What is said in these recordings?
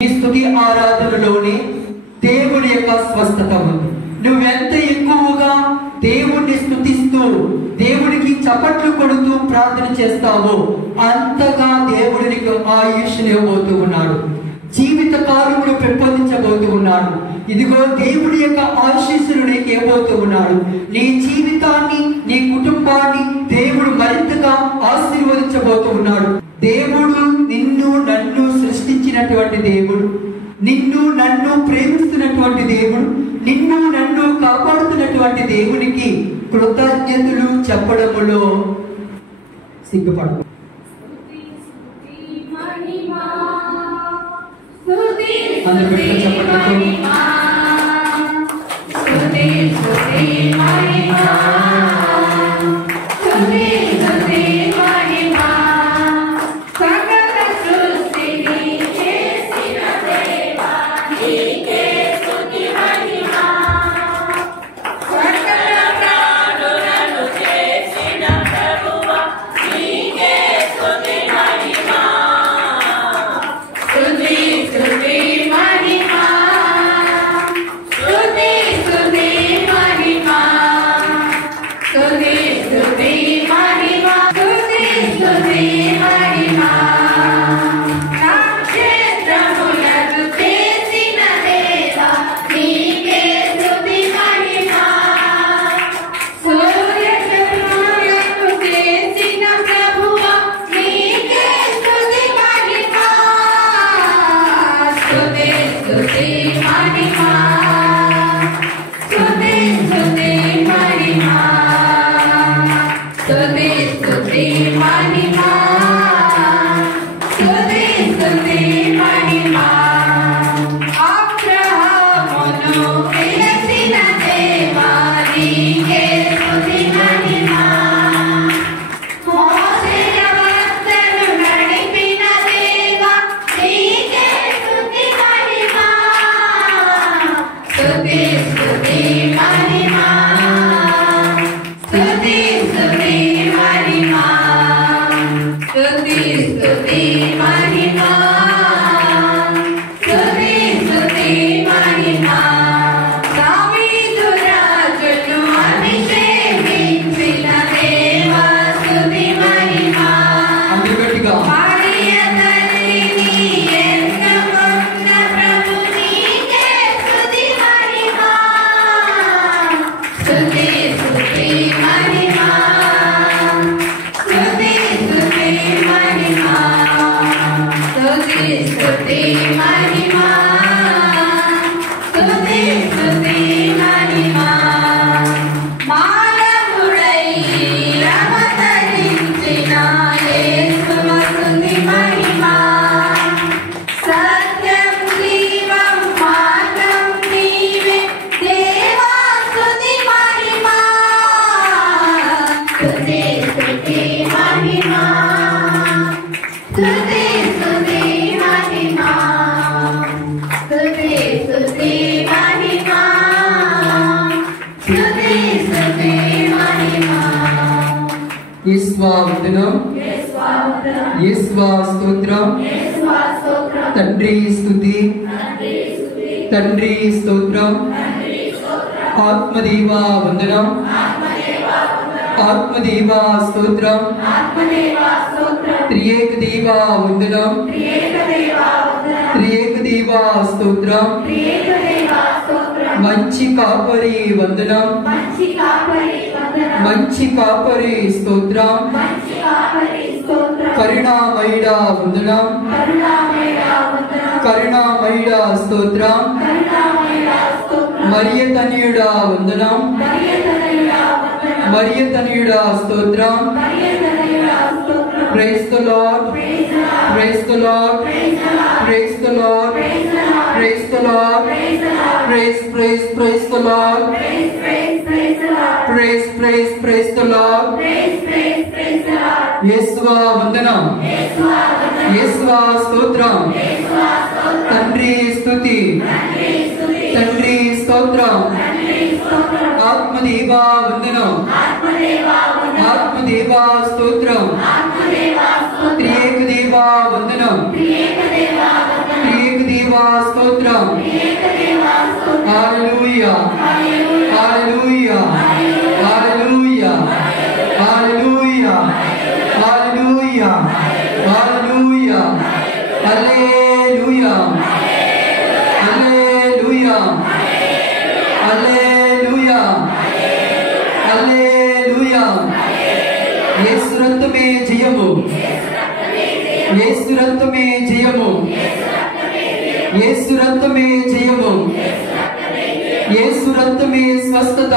స్తుతి ఆరాధనలోనే దేవుని యొక్క స్వస్థత ఉంది. నువ్వెంత ఎక్కువగా దేవుణ్ణి స్తుతిస్తూ దేవుడికి చప్పట్లు కొడుతూ ప్రార్థన చేస్తావో అంతగా దేవుడు నీకు ఆయుష్ని ఇవ్వబోతూ ఉన్నాడు, జీవిత కాలమును పెంపొందించబోతూ ఉన్నాడు. ఇదిగో దేవుడి యొక్క ఆశీస్సులు నీకు ఇవ్వబోతూ ఉన్నాడు. నీ జీవితాన్ని, నీ కుటుంబాన్ని దేవుడు మరింతగా ఆశీర్వదించబోతూ ఉన్నాడు. దేవుడు నిన్ను నన్ను సృష్టించినటువంటి దేవుడు, నిన్ను నన్ను ప్రేమిస్తున్నటువంటి దేవుడు, నిన్ను నన్ను కాపాడుతున్నటువంటి దేవునికి కృతజ్ఞతలు చెప్పడములో సిగ్గుపడు. అందరూ చెప్పండి. తండ్రి స్తుతి, తండ్రి స్తోత్రం, ఆత్మదేవా వందనం, ఆత్మదేవా స్తోత్రం, త్రియేక దేవా వందనం, త్రియేక దేవా స్తోత్రం, మంచి కాపరి వందనం, మంచి కాపరి స్తోత్రం, కరుణామయుడా వందనం, కరుణామయుడా స్తోత్రం, మరియతనయుడా వందనం, మరియతనయుడా స్తోత్రం. Praise the Lord, praise the Lord, praise the Lord, praise the Lord, praise the Lord, praise the Lord. యేసువా వందనం, యేసువా స్తోత్రం, తండ్రి స్తుతి, తండ్రి స్తోత్రం, ఆత్మదేవా వందనం, ఆత్మదేవా స్తోత్రం, త్రియేక దేవా వందనం, త్రియేక దేవా దేవా స్తోత్రం. హల్లెలూయా హల్లెలూయా హల్లెలూయా హల్లెలూయా హల్లెలూయా హల్లెలూయా హల్లెలూయా హల్లెలూయా హల్లెలూయా హల్లెలూయా. యేసు రక్తమే జయము, యేసు రక్తమే జయము, యేసు రక్తమే జయము, యేసు రక్తమే స్వస్థత,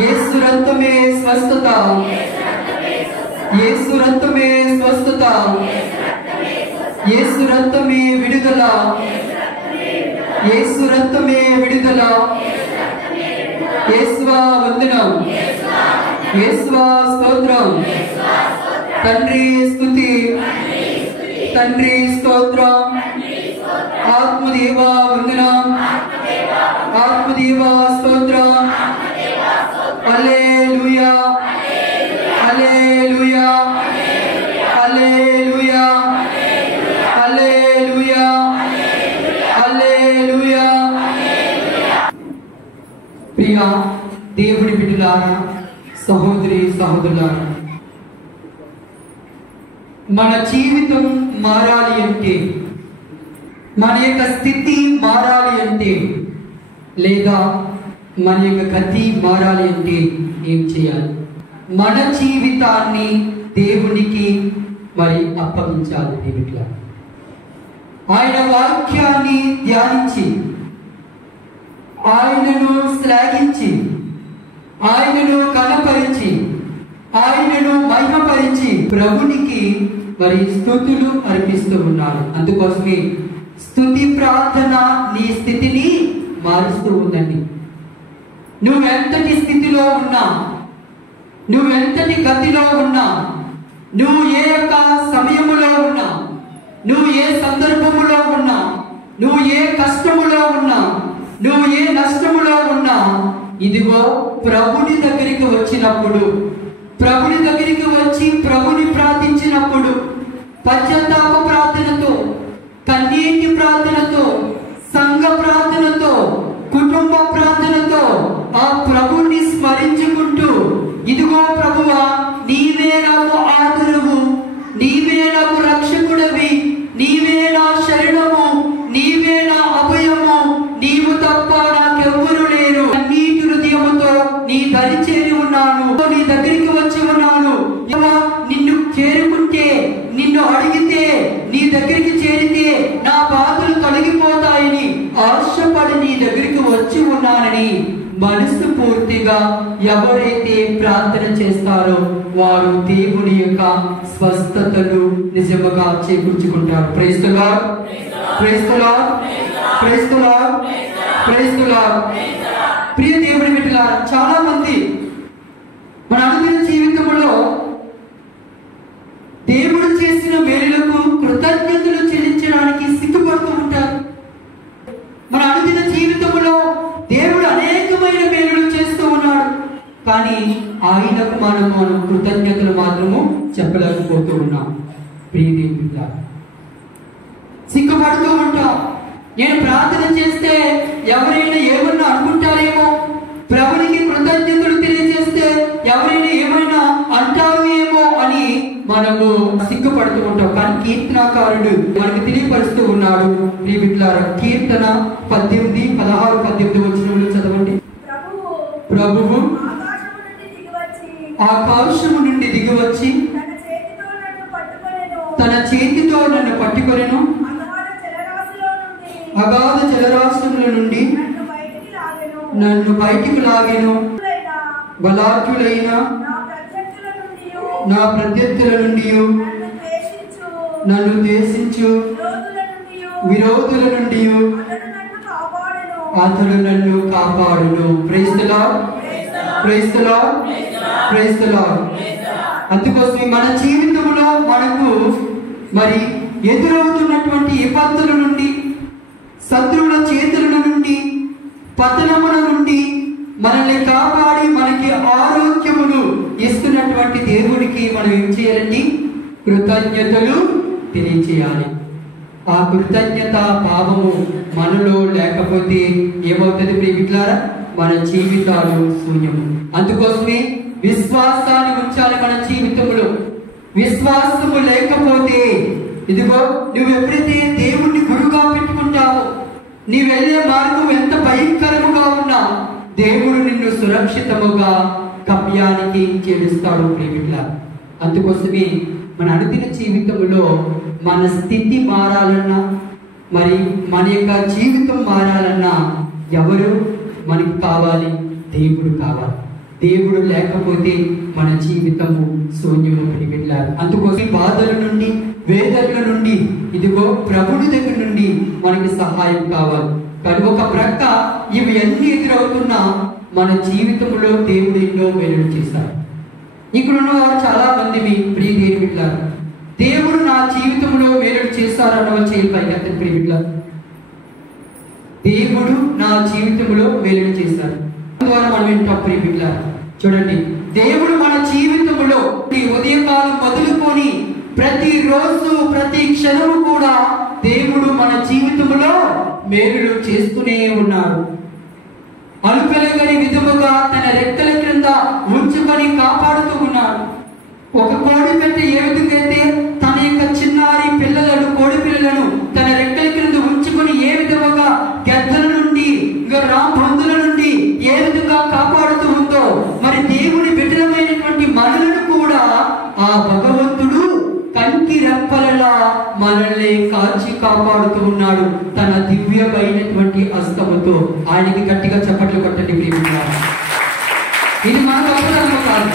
యేసు రక్తమే స్వస్థత, యేసు రక్తమే స్వస్థత, యేసు రక్తమే విడుదల, యేసు రక్తమే విడుదల. యేసువా వందనం, యేసువా స్తోత్రం. తండ్రి స్తుతి, తండ్రి స్తోత్రం. ఆత్మదేవా వందనం, ఆత్మదేవా స్తోత్రం. హల్లెలూయా హల్లెలూయా హల్లెలూయా హల్లెలూయా హల్లెలూయా. ప్రియ దేవుడి బిడ్డలారా, సహోదరి సహోదరులారా, మన జీవితం మారాలి అంటే, మన యొక్క స్థితి మారాలి అంటే, లేదా మన యొక్క గతి మారాలి అంటే ఏం చేయాలి? మన జీవితాన్ని దేవునికి మరి అప్పగించాలి. దేవుడిలా ఆయన వాక్యాన్ని ధ్యానించి, ఆయనను శ్లాఘించి, ఆయనను కనపరిచి, ఆయనను మహిమపరిచి ప్రభునికి మరి స్తుతులు అర్పిస్తూ ఉన్నారు. అందుకోసమే స్తుతి ప్రార్థన నీ స్థితిని మారుస్తూ ఉందండి. నువ్వెంతటి స్థితిలో ఉన్నా, నువ్వెంతటి గతిలో ఉన్నా, నువ్వు ఏ యొక్క సమయములో ఉన్నా, నువ్వు ఏ సందర్భములో ఉన్నా, నువ్వు ఏ కష్టములో ఉన్నా, నువ్వు ఏ నష్టములో ఉన్నా, ఇదిగో ప్రభుని దగ్గరికి వచ్చినప్పుడు, ప్రభుని దగ్గరికి వచ్చి ప్రభుని ప్రార్థించినప్పుడు, పశ్చాత్తాప ప్రార్థనతో, కన్నీటి ప్రార్థనతో, సంఘ ప్రార్థనతో, కుటుంబ ప్రార్థనతో ఆ ప్రభుని స్మరించుకుంటూ, ఇదిగో ప్రభువా నీవే నాకు ఆదరువు, నీవే నాకు రక్షకుడవి, నీవే నా శరణము, నీవే నా అభయము, నీవు తప్ప నాకెవ్వరు లేరు. కన్నీటి హృదయముతో నీ దరి చేరి ఉన్నాను, నీ దగ్గరికి వచ్చి ఉన్నాను. నిన్ను చేరుకుంటే, నిన్ను అడిగితే, నీ దగ్గరికి చేరితే నా బాధలు తొలగిపోతాయని ఆశపడి నీ దగ్గరికి వచ్చి ఉన్నానని మనసు పూర్తిగా ఎవరైతే ప్రార్థన చేస్తారో వారు దేవుని యొక్క స్వస్థతలు నిజముగా చేకూర్చుకుంటారు. Praise the lord, praise the lord, praise the lord, praise the lord. ప్రియ దేవుని బిడ్డలారా, చాలా మంది మన అనుదిన జీవితంలో దేవుడు చేసిన మేలులకు కృతజ్ఞతలు చెల్లించడానికి సిగ్గుపడుతూ ఉంటారు. మన అనుదిన జీవితంలో దేవుడు అనేకమైన మేలులు చేస్తూ ఉన్నాడు, కానీ ఆయనకు మనం కృతజ్ఞతలు మాత్రము చెప్పలేకపోతూ ఉన్నాం. ప్రియదేవుడా, సిగ్గుపడుతూ ఉంటాం. నేను ప్రార్థన చేస్తే ఎవరైనా ఏమన్నా అనుకుంటారేమో, ప్రభునికి కృతజ్ఞతలు తెలియజేస్తే ఎవరైనా ఏమైనా అంటారు ఏమో అని మనము సిగ్గుపడుతూ ఉంటాం. కానీ కీర్తనాకారుడు మనకు తెలియపరుస్తూ ఉన్నాడు. ప్రియ బిడ్డలారా, కీర్తన 18, 16, 18 వచనములు చదవండి. ప్రభువు ఆకాశము నుండి దిగివచ్చి తన చేతితో నన్ను పట్టుకొనెను, అగాధ జలరాశుల నుండి నన్ను బయటికి లాగెను. బలాఢ్యులైన నా ప్రత్యర్థుల నుండి నన్ను ద్వేషించు విరోధుల నుండి అతడు నన్ను కాపాడును. Praise the lord, praise the lord, praise the lord. అందుకోసం మన జీవితంలో మనకు మరి ఎదురవుతున్నటువంటి ఇబ్బందుల నుండి, శత్రువుల చేతుల నుండి, పతనముల నుండి మనల్ని కాపాడి మనకి ఆరోగ్యమును ఇస్తున్నటువంటి దేవుడికి మనం ఏం చేయాలండి? కృతజ్ఞతలు తెలియచేయాలి. ఆ కృతజ్ఞత భావము మనలో లేకపోతే ఏమవుతుంది ప్రియమిత్రులారా? మన జీవితాలు శూన్యము. అందుకోసమే విశ్వాసాన్ని ఉంచాలి మన జీవితంలో. విశ్వాసము లేకపోతే ఇదిగో నువ్వు ఎప్పుడైతే దేవుణ్ణి గురుగా పెట్టుకుంటావో, నీ వెళ్ళే మార్గం ఎంత భయంకరముగా ఉన్నా దేవుడు నిన్ను సురక్షితముగా గమ్యానికి చేరుస్తాడు ప్రియమిత్రులారా. అందుకోసమే మన అనుదిన జీవితంలో మన స్థితి మారాలన్నా, మరి మన యొక్క జీవితం మారాలన్నా ఎవరు మనకి కావాలి? దేవుడు కావాలి. దేవుడు లేకపోతే మన జీవితము శూన్యము ప్రియమిత్రులారా. అందుకోసం బాధల నుండి, వేదనల నుండి ఇదిగో ప్రభుని దగ్గర నుండి మనకి సహాయం కావాలి. కానీ ఒక ప్రక్క ఇవి అన్ని ఎదురవుతున్నా మన జీవితంలో దేవుడు ఎన్నో మేలు చేశారు. ఇక్కడ ఉన్న వారు చాలా మంది మీ ప్రియ దేవుడిలారు, దేవుడు నా జీవితంలో మేలు చేశారన్న చేయి పైకి ప్రియమిత్రులారా. దేవుడు నా జీవితంలో మేలు చేశారు ద్వారా మనం వింటాం ప్రియమిత్రులారా. చూడండి, దేవుడు మన జీవితంలో ఉదయకాలం మొదలుకొని ప్రతిరోజు ప్రతి క్షణము కూడా దేవుడు మన జీవితంలో మేలులు చేస్తూనే ఉన్నాడు. అలుపెలగని విధముగా తన రెక్కల క్రింద ఉంచుకొని కాపాడుతూ ఉన్నాడు. ఒక కోడి పెట్ట ఏ విధంగా అయితే తన యొక్క చిన్నారి పిల్లలను, కోడి పిల్లలను తన రెక్కల క్రింద ఉంచుకొని ఏ విధముగా గద్దల నుండి, రాబందుల నుండి ఏ విధంగా కాపాడుతూ ఉందో, మరి దేవుని బిడ్డలమైనటువంటి మనలను కూడా ఆ భగవంతుడు కంటి రెప్పలలా మనల్ని కాచి కాపాడుతూ ఉన్నాడు తన దివ్యమైనటువంటి హస్తముతో. ఆయనకి గట్టిగా చప్పట్లు కొట్టండి ప్రియమిత్రులారా. ఇది మన గొప్పతనం కాదు,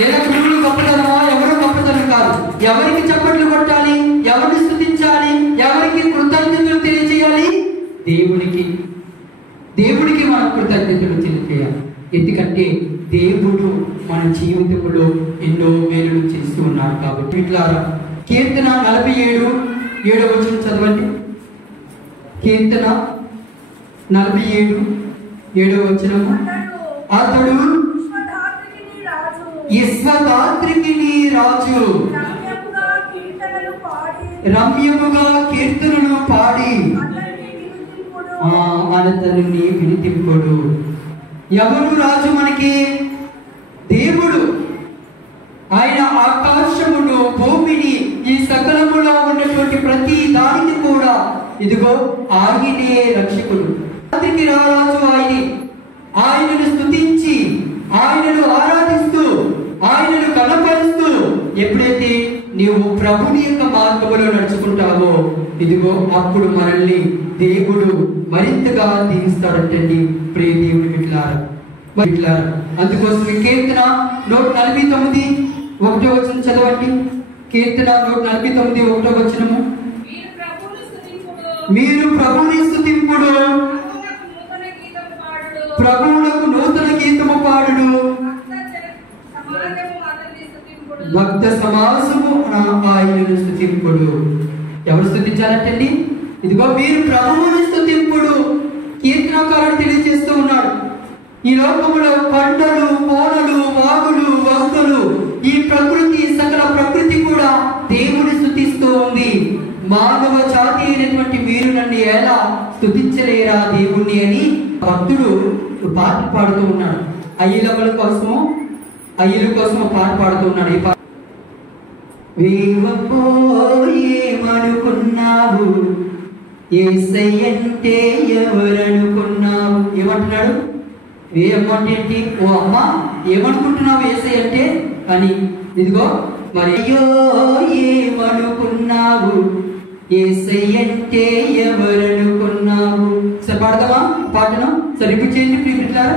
లేదా పురుగులు గొప్పతనమా, ఎవరు గొప్పతనం కాదు. ఎవరికి చప్పట్లు కొట్టాలి, ఎవరిని స్తుతించాలి, ఎవరికి కృతజ్ఞతలు తెలియజేయాలి? దేవుడికి మనం కృతజ్ఞతలు తెలియజేయాలి. ఎందుకంటే దేవుడు మన జీవితంలో ఎన్నో మేలులు చేస్తూ ఉన్నాడు కాబట్టి. ఇట్లారా కీర్తన 47:7 చదవండి. కీర్తన 47:7 అతడు విశ్వదాత్రికి రాజు, రమ్యముగా కీర్తనలు పాడి అతనిని వినితింపుడు. ఎవరు రాజు మనకి? దేవుడు. ఆయన ఆకాశమును, భూమిని, ఈ సకలములో ఉన్నటువంటి ప్రతి దానిని కూడా ఇదిగో ఆయనే రక్షకుడు. రాత్రికి రారాజు ఆయనను స్తుతించి, ఆయనను ఆరాధిస్తూ, ఆయనను కనపరుస్తూ ఎప్పుడైతే నీవు ప్రభుని యొక్క మార్గములో నడుచుకుంటావో ఇదిగో అప్పుడు మనల్ని దేవుడు మరింతగా దీవిస్తాడంటండి ప్రియ దేవుని బిడ్డలారా. అందుకోసం కీర్తన 149:1 చదవండి. కీర్తన 149:1 మీరు ప్రభుని స్తుతింపుడు, ప్రభువులకు నూతన గీతము పాడుడు, భక్త సమాసము ఆయనను స్తుతింపుడు. ఎవరు స్తుతించాలంటండి? ఇదిగో మీరు ప్రభువుని స్తుతింపుడు. కీర్తనకారుడు తెలియజేస్తూ ఉన్నాడు, ఈ లోకములో కొండలు, కోనలు, వాగులు, వంకలు, ఈ ప్రకృతి, సకల ప్రకృతి కూడా దేవుని స్తుతిస్తూ ఉంది. మానవ జాతి అయినటువంటి మీరు నన్ను ఎలా స్తుతించలేరా దేవుణ్ణి అని భక్తుడు పాట పాడుతూ ఉన్నాడు. అయ్యల కోసం పాట పాడుతూ ఉన్నాడు. ఏమనుకున్నావు, యేసయ్యంటే ఎవరనుకున్నావు? ఏమంటున్నాడు? ఏమంటే ఏంటి? ఓ అమ్మ ఏమనుకుంటున్నావు యేసయ్య అంటే అని. ఇదిగో మరి అయ్యో ఏమనుకున్నావు, యేసయ్యంటే ఎవరనుకున్నావు? సరే పాడదామా పాటను? సరే ఇప్పుడు చేయండి ప్రియమిత్రులారా.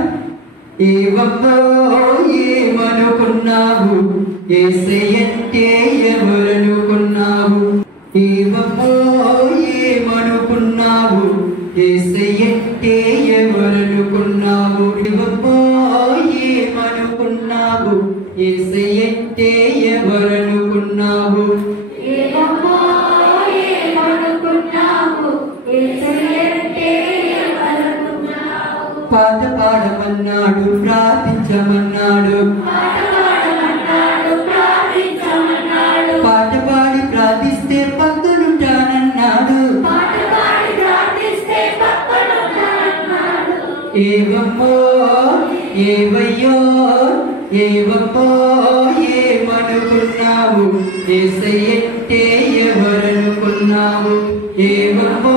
ఏవమ్మో ఏమనుకున్నావు, యేసయ్యంటే ఎవరనుకున్నావు? ఏవమ్మో ఏమనుకున్నావు, యేసయ్యంటే ఎవరనుకున్నావు? ఏవమ్మో ఏమనుకున్నావు, యేసయ్యంటే ఎవరనుకున్నావు? ఏవమ్మో ఏమనుకున్నావు, యేసయ్యంటే ఎవరనుకున్నావు? పాట పాడమన్నాడు, ప్రార్థించమన్నాడు, ప్రార్థించమన్నాడు. పాట పాడి ప్రార్థిస్తే భక్తులుంటానన్నాడు. ఏవమ్మో ఏవయ్యో ఏవమ్మో ఏమనుకున్నావు యేసయ్యంటే ఎవరనుకున్నావు ఏవమ్మో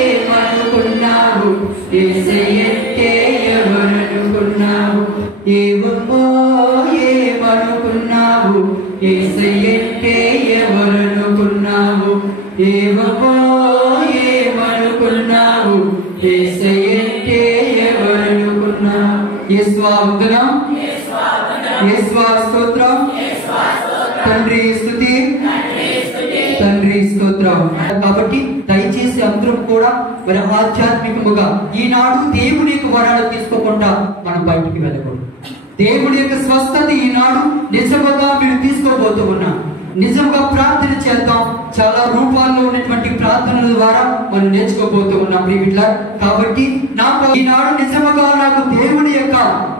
ఏమనుకున్నావు యేసయ్యంటే ఎవరనుకున్నావు ఏవమ్మో ఏమనుకున్నావు యేసయ్యంటే ఎవరనుకున్నావు ఏవమ్మో ఏమనుకున్నావు యేసయ్యంటే ఎవరనుకున్నావు యేసువా వందనం యేసువా స్తోత్రం తండ్రి స్తుతి తండ్రి స్తోత్రం. కాబట్టి దయచేసి అందరం కూడా మరి ఆధ్యాత్మికముగా ఈనాడు దేవుని యొక్క వరాలు తీసుకోకుండా మనం బయటికి వెళ్ళకూడదు. దేవుడి యొక్క స్వస్థత ఈనాడు నిజంగా మీరు తీసుకోబోతూ ఉన్నా. నిజంగా ప్రార్థన చేద్దాం. చాలా రూపాల్లో ఉన్నటువంటి ప్రార్థనల ద్వారా మనం నేర్చుకోబోతూ ఉన్నాం ప్రియమిత్రులారా. కాబట్టి నాకు ఈనాడు నిజంగా నాకు దేవుడి యొక్క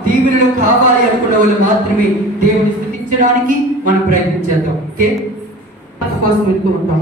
దీవెనలు కావాలి అనుకున్న వాళ్ళు మాత్రమే దేవుని స్తుతించడానికి మనం ప్రయత్నం చేద్దాం. ఓకే, కోసం వెళ్తూ ఉంటాం.